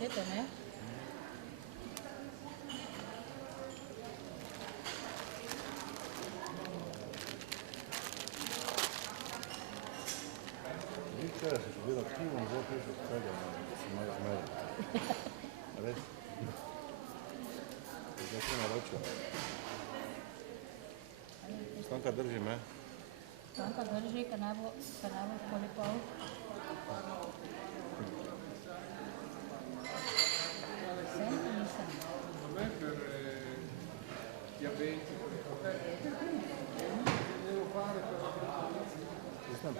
Eto, ne? Včeraj si bila pivom, zdaj piš od tega, da si malo zmeri. Res? Zdaj si naročil. Stanka drži me? Stanka drži, ka ne bo poli pol. Sem pa nisem. Mislim.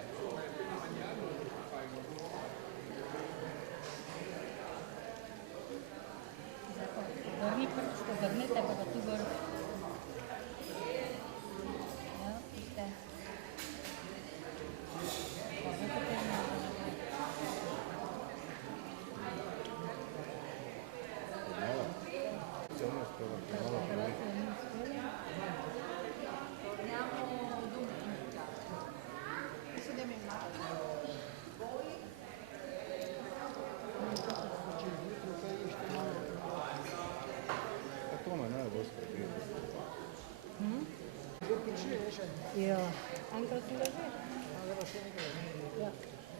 Vrni prste, vrnite pa ga tu gor. Ja, piste. Hvala potem na Ja, enkrat si leži. Ja.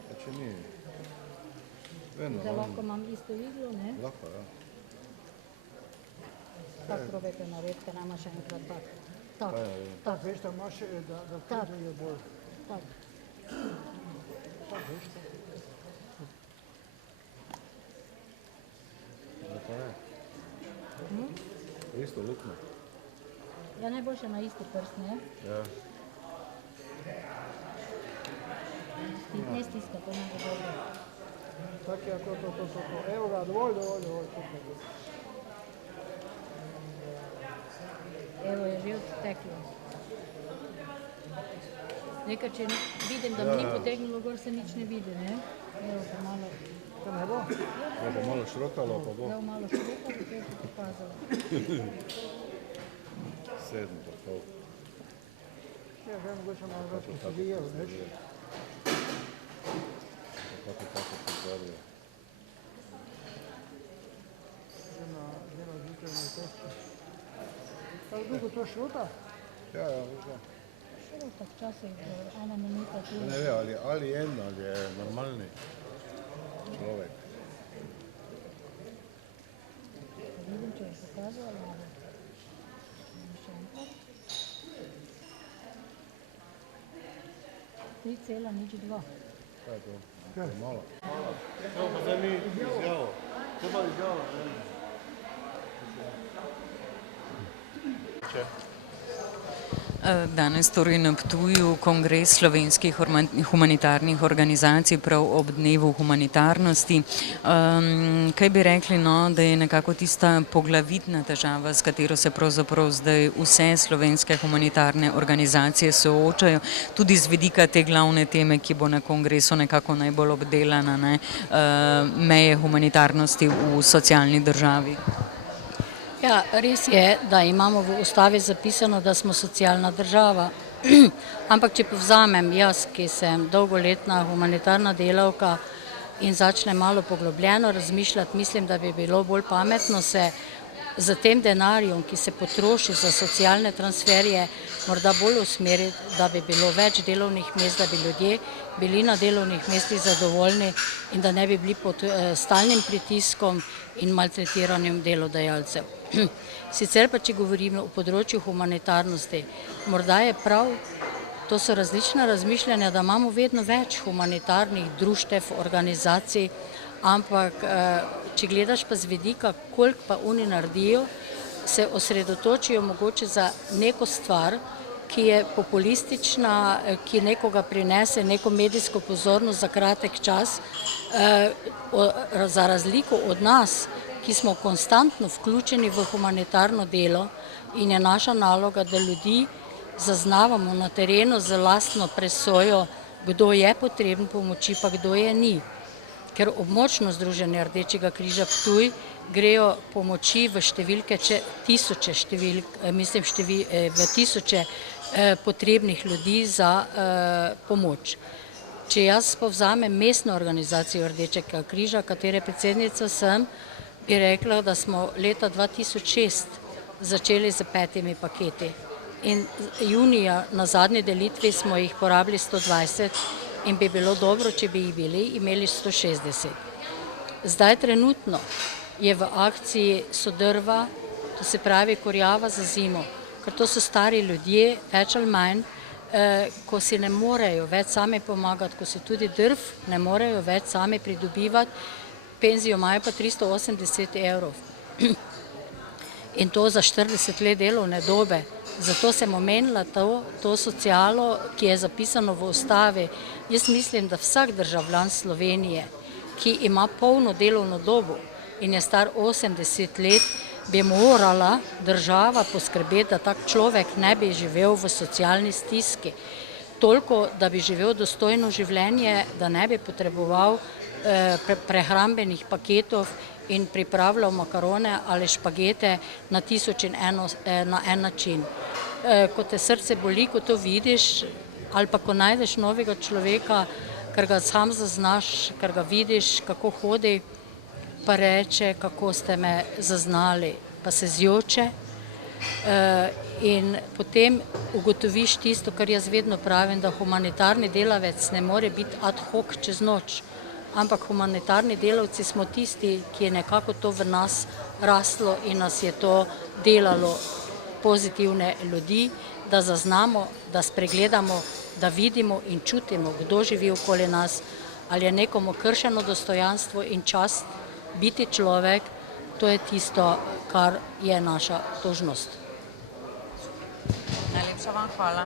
A če ni? Vedno. Da lahko imam isto iglo, ne? Lahko, ja. Tak probajte narediti, ker nama še enkrat tak. Tak, Tak, veš, da imaš, da vključuje bolj. tak. Tak, veš, da. Zakaj ne? Isto lukno. Ja, najboljše na isti prst, ne? Ja. Ne stiskate, ne bo dobro. Tak je, to. Evo ga, dovolj. Evo je že odteklo. Nekaj, če vidim, da mi ni potegnilo gor, se nič ne vidi, ne? Evo pa malo. To ne bo? Ja, bo malo šrotalo, pa bo. Evo malo šrupa, potem se pokazalo. 7 pa pol. Ja, zdaj mogoče malo več posodijel, veš? Kako pozorijo. Zdaj zjutraj na testu. Kako dolgo to šruta? Ja, veš da. Šruta včasih, 1 minuta tu. Ne ve, ali je normalni človek. Vidim, če je pokazalo malo. Še enkrat. 3,02. Kaj je to? Kaj? Malo. Evo pa zdaj mi izjavo. To pa izjavo, ne? Če? Danes torej na Ptuju kongres slovenskih humanitarnih organizacij prav ob dnevu humanitarnosti. Kaj bi rekli, da je nekako tista poglavitna težava, s katero se pravzaprav zdaj vse slovenske humanitarne organizacije soočajo, tudi z vidika te glavne teme, ki bo na kongresu nekako najbolj obdelana, ne, meje humanitarnosti v socialni državi? Ja, res je, da imamo v ustavi zapisano, da smo socialna država, ampak če povzamem jaz, ki sem dolgoletna humanitarna delavka in začnem malo poglobljeno razmišljati, mislim, da bi bilo bolj pametno se z tem denarjem, ki se potroši za socialne transferje, morda bolj usmeriti, da bi bilo več delovnih mest, da bi ljudje bili na delovnih mestih zadovoljni in da ne bi bili pod stalnim pritiskom in maltretiranjem delodajalcev. Sicer pa, če govorimo o področju humanitarnosti, morda je prav, to so različna razmišljanja, da imamo vedno več humanitarnih društev, organizacij, ampak če gledaš pa z vidika, koliko pa oni naredijo, se osredotočijo mogoče za neko stvar, ki je populistična, ki nekoga prinese neko medijsko pozornost za kratek čas, za razliko od nas, ki smo konstantno vključeni v humanitarno delo in je naša naloga, da ljudi zaznavamo na terenu z lastno presojo, kdo je potreben pomoči, pa kdo je ni. Ker območno združenje Rdečega križa Ptuj grejo pomoči v številke, v tisoče potrebnih ljudi za pomoč. Če jaz povzamem mestno organizacijo Rdečega križa, katere predsednica sem, bi rekla, da smo leta 2006 začeli z 5 paketi. In junija na zadnji delitvi smo jih porabili 120 in bi bilo dobro, če bi jih imeli 160. Zdaj trenutno je v akciji Sodrva, to se pravi kurjava za zimo, ker to so stari ljudje, več ali manj, ko si ne morejo več sami pomagati, ko si tudi drv ne morejo več sami pridobivati, penzijo imajo pa 380 evrov. In to za 40 let delovne dobe. Zato sem omenila to socialo, ki je zapisano v ustavi. Jaz mislim, da vsak državljan Slovenije, ki ima polno delovno dobo in je star 80 let, bi morala država poskrbeti, da tak človek ne bi živel v socialni stiski. Toliko, da bi živel dostojno življenje, da ne bi potreboval prehrambenih paketov in pripravljal makarone ali špagete na 1001 na en način. Ko te srce boli, ko to vidiš, ali pa ko najdeš novega človeka, ker ga sam zaznaš, ker ga vidiš, kako hodi, pa reče, kako ste me zaznali, pa se zjoče in potem ugotoviš tisto, kar jaz vedno pravim, da humanitarni delavec ne more biti ad hoc čez noč, ampak humanitarni delavci smo tisti, ki je nekako to v nas raslo in nas je to delalo pozitivne ljudi, da zaznamo, da spregledamo, da vidimo in čutimo, kdo živi okoli nas, ali je nekomu kršeno dostojanstvo in čast biti človek, to je tisto, kar je naša dolžnost. Najlepša vam hvala.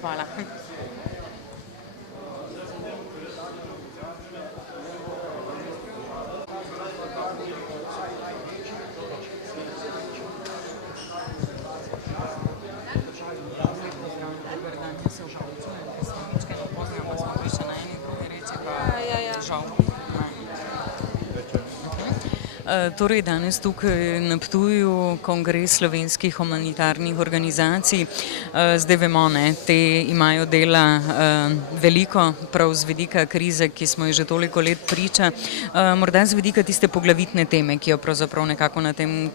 Hvala. Torej, danes tukaj na Ptuju kongres slovenskih humanitarnih organizacij. Zdaj vemo, te imajo dela veliko, prav z vidika krize, ki smo jo že toliko let priča. Morda z vidika tiste poglavitne teme, ki jo pravzaprav nekako na tem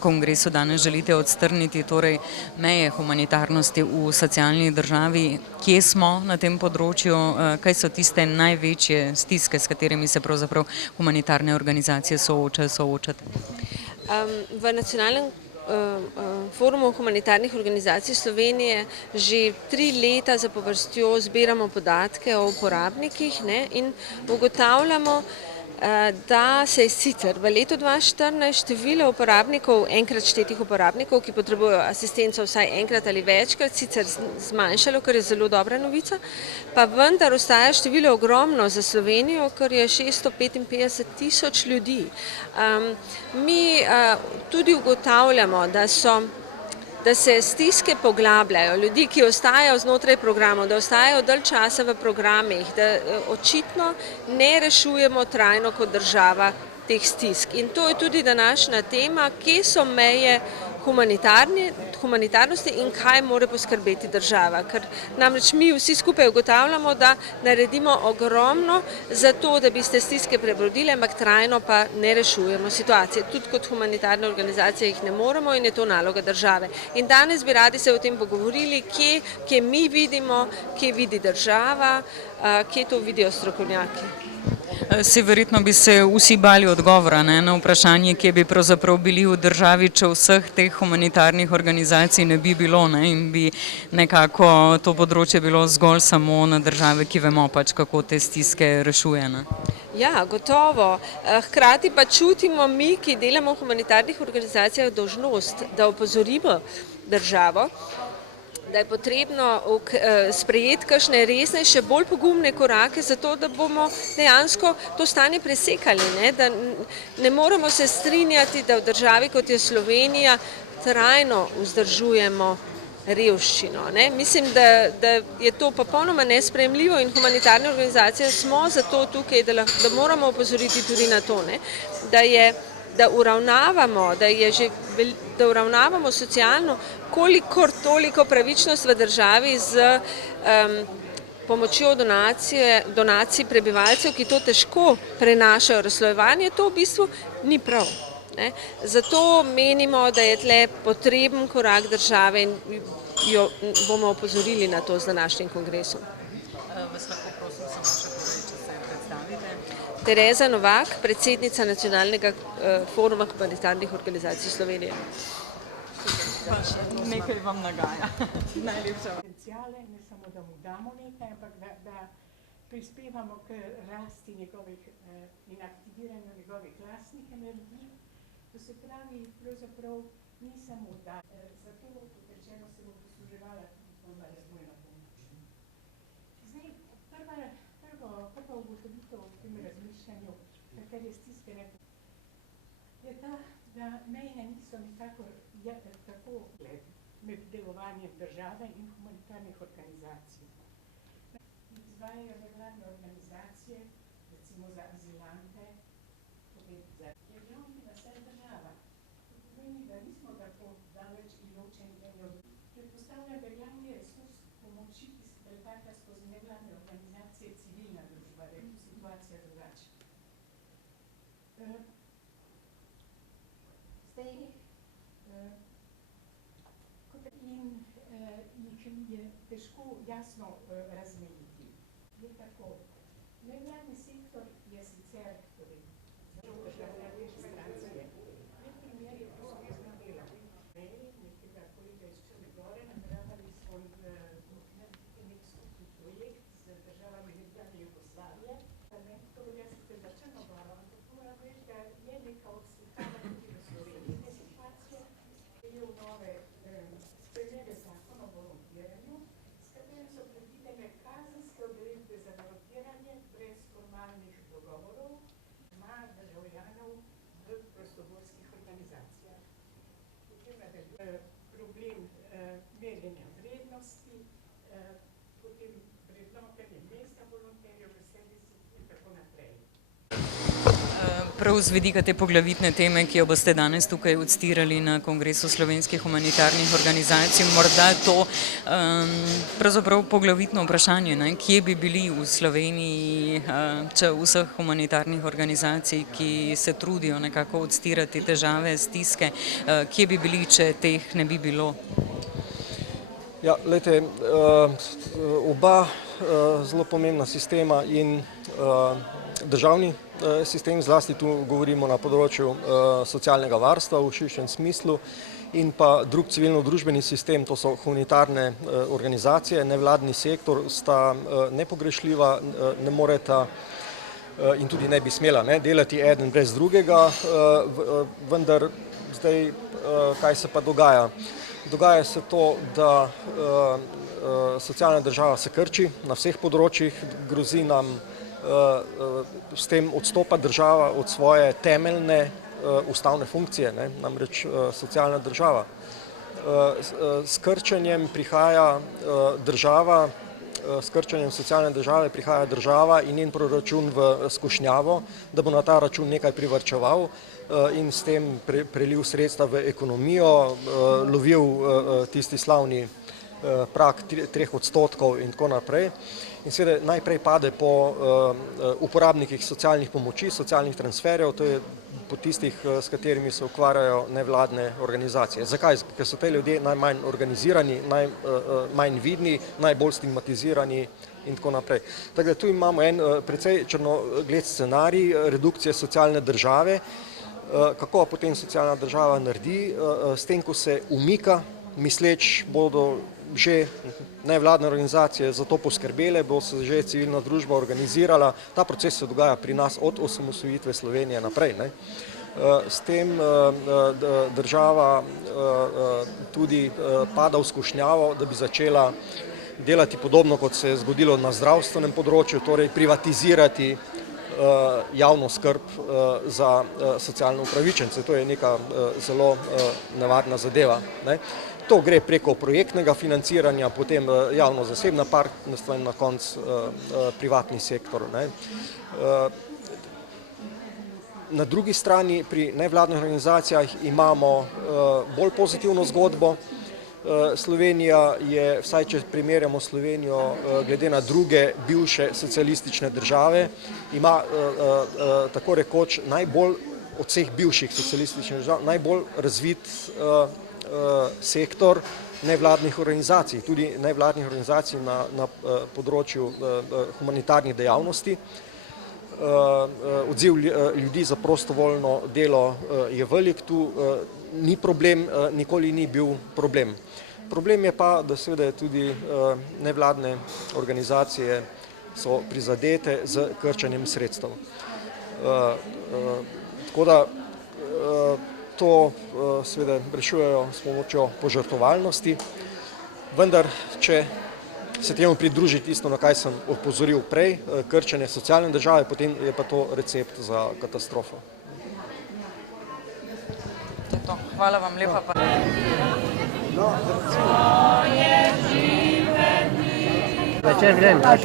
kongresu danes želite odstrniti, torej meje humanitarnosti v socialni državi. Kje smo na tem področju, kaj so tiste največje stiske, s katerimi se pravzaprav humanitarne organizacije soočate? V Nacionalnem forumu humanitarnih organizacij Slovenije že 3 leta zapovrstjo zbiramo podatke o uporabnikih in ugotavljamo, da se je sicer v letu 2014 število uporabnikov, enkrat štetih uporabnikov, ki potrebujejo asistenco vsaj enkrat ali večkrat, sicer zmanjšalo, kar je zelo dobra novica, pa vendar ostaja število ogromno za Slovenijo, kar je 655 tisoč ljudi. Mi tudi ugotavljamo, da se stiske poglabljajo, ljudi, ki ostajajo znotraj programov, da ostajajo dalj časa v programih, da očitno ne rešujemo trajno kot država teh stisk. In to je tudi današnja tema, kje so meje humanitarnosti in kaj mora poskrbeti država. Ker namreč mi vsi skupaj ugotavljamo, da naredimo ogromno za to, da bi se stiske prebrodile, ampak trajno pa ne rešujemo situacije. Tudi kot humanitarne organizacije jih ne moremo in je to naloga države. In danes bi radi se o tem pogovorili, kje mi vidimo, kje vidi država, kje to vidijo strokovnjaki. Se verjetno bi se vsi bali odgovora na vprašanje, kje bi pravzaprav bili v državi, če vseh teh humanitarnih organizacij ne bi bilo in bi nekako to področje bilo zgolj samo na države, ki vemo pač, kako te stiske rešuje. Ja, gotovo. Hkrati pa čutimo mi, ki delamo v humanitarnih organizacijah, dolžnost, da opozorimo državo, da je potrebno sprejeti kakšne resnejše, bolj pogumne korake za to, da bomo dejansko to stanje presekali. Da ne moremo se strinjati, da v državi, kot je Slovenija, trajno vzdržujemo revščino. Ne. Mislim, da je to popolnoma nesprejemljivo in humanitarne organizacije smo zato tukaj, da moramo opozoriti tudi na to, ne, da uravnavamo socialno kolikor toliko pravičnost v državi z pomočjo donacij prebivalcev, ki to težko prenašajo razslojevanje, to v bistvu ni prav. Ne. Zato menimo, da je tle potreben korak države in jo bomo opozorili na to z današnjim kongresom. Vas lahko prosim samo še povej, če se predstavite? Tereza Novak, predsednica Nacionalnega foruma humanitarnih organizacij Slovenije. Nekaj vam nagaja. Najlepša. Potencijale, ne samo da mu damo nekaj, ampak da prispevamo k rasti njegovih in aktiviranju njegovih lastnih energij. To se pravi, pravzaprav ni samo da. Zato, kot rečeno, se bo posluževala tudi forma razvojna pomoč. Zdaj, prva ugotovitev v tem razmišljanju, kar je stiskane, je ta, da mejne niso nikakor tako med delovanjem države in humanitarnih organizacij. Izvajajo nevladne organizacije, recimo za azilante, je glavni na vse država. To pomeni, da nismo tako daleč in ločeni. Predpostavljam, da glavni resurs pomoči, ki se pretaka skozi nevladne organizacije, civilna družba, da je tu situacija drugačna. Zdaj, in jih je težko jasno razmejiti. Je tako. Nevladni sektor je sicer, torej, državne administracije, v primeru posebno dela. Nekega kolega iz Črne Gore nameravali smo narediti nek skupni projekt z državami nekdanje Jugoslavije. To velja sicer za Črno Goro, ampak moram reči, da je neka odslikava tudi v slovenske situacije, ki je v nove spremembe zakona o volontiranju, s katerim so predvidene kazenske odredbe za volontiranje brez formalnih dogovorov na državljanov v prostovoljskih organizacijah. Potem nadaljuje problem merjenja vrednosti, potem vrednotenje mesta volonterjev v servisu in tako naprej. Prav z vidika te poglavitne teme, ki jo boste danes tukaj odstirali na Kongresu slovenskih humanitarnih organizacij, morda to pravzaprav poglavitno vprašanje, ne? Kje bi bili v Sloveniji, če vseh humanitarnih organizacij, ki se trudijo nekako odstirati težave, stiske, kje bi bili, če teh ne bi bilo? Ja, glejte, oba zelo pomembna sistema in državni sistem, zlasti tu govorimo na področju socialnega varstva v širšem smislu, in pa drug civilno-družbeni sistem, to so humanitarne organizacije, nevladni sektor, sta nepogrešljiva, ne moreta in tudi ne bi smela delati eden brez drugega, vendar zdaj kaj se pa dogaja? Dogaja se to, da socialna država se krči na vseh področjih, grozi nam s tem odstopa država od svoje temeljne ustavne funkcije, namreč socialna država. S krčenjem prihaja država, s krčenjem socialne države prihaja država in njen proračun v skušnjavo, da bo na ta račun nekaj privarčeval in s tem prelil sredstva v ekonomijo, lovil tisti slavni prag 3% in tako naprej. In seveda najprej pade po uporabnikih socialnih pomoči, socialnih transferjev, to je po tistih, s katerimi se ukvarjajo nevladne organizacije. Zakaj? Ker so te ljudje najmanj organizirani, najmanj vidni, najbolj stigmatizirani in tako naprej. Tako da tu imamo en precej črnogled scenarij redukcije socialne države. Kako potem socialna država naredi? S tem, ko se umika, misleč bodo že nevladne organizacije za to poskrbele, bo se že civilna družba organizirala. Ta proces se dogaja pri nas od osamosvojitve Slovenije naprej. S tem država tudi pada v skušnjavo, da bi začela delati podobno, kot se je zgodilo na zdravstvenem področju, torej privatizirati javno skrb za socialne upravičence. To je neka zelo nevarna zadeva. To gre preko projektnega financiranja, potem javno-zasebna partnerstva in na koncu privatni sektor. Na drugi strani pri nevladnih organizacijah imamo bolj pozitivno zgodbo. Slovenija je, vsaj če primerjamo Slovenijo glede na druge bivše socialistične države, ima tako rekoč najbolj od vseh bivših socialističnih držav najbolj razvit sektor nevladnih organizacij, tudi nevladnih organizacij na področju humanitarnih dejavnosti. Odziv ljudi za prostovoljno delo je velik, tu ni problem, nikoli ni bil problem. Problem je pa, da seveda tudi nevladne organizacije so prizadete z krčenjem sredstev. Tako da to seveda rešujejo s pomočjo požrtvovalnosti, vendar če se temu pridruži tisto, na kaj sem opozoril prej, krčenje socialne države, potem je pa to recept za katastrofo. Hvala vam lepa. Večer grem. Jaz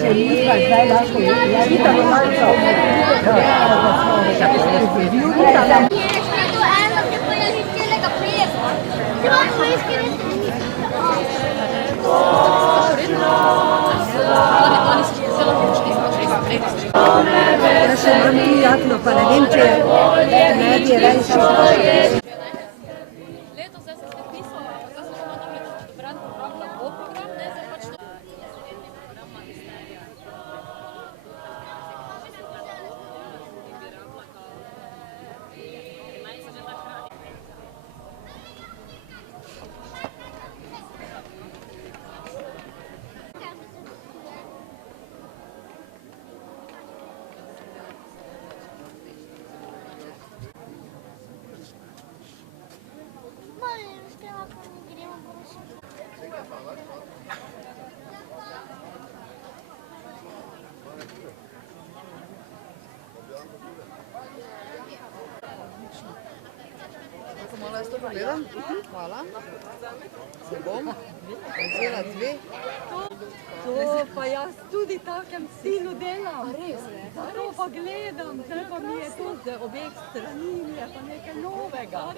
sem vam tu jakno, pa ne vem, če ne bi rejši. Malo jaz to pogledam. Hvala. Se bom. Vzela dve. To pa jaz tudi takem stilu delam. Res, to pa gledam, zdaj pa mi je to z obeh strani, je pa nekaj novega.